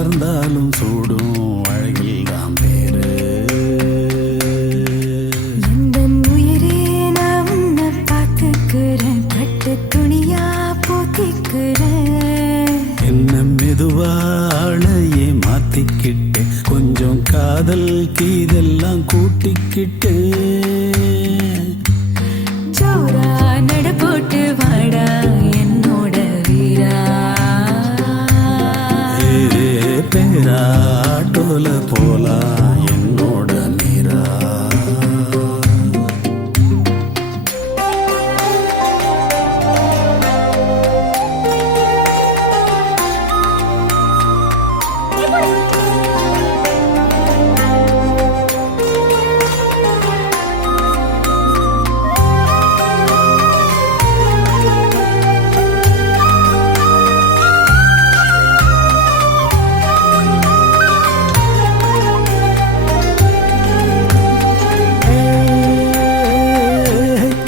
மலர்ந்தாலும் சூடும் அழகில் தான் பேரு. எந்த உயிரே நான் உன்னை பார்த்துக்கிறேன், பட்டு துணியா போத்திக்கிறேன். என்ன மெதுவாழையே மாத்திக்கிட்டு கொஞ்சம் காதல் கீதெல்லாம் கூட்டிக்கிட்டு ஜோரா நட போட்டு வாடா என்னோட வீரா. பேராட்டோல போலாம் என்னோட மீரா.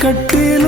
கட்டில்